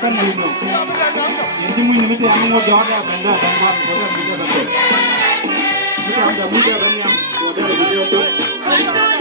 kan nino yendi muy ni mete amu joda benda dan ba ko da mi da ko mi da mu da ban yam ko da video to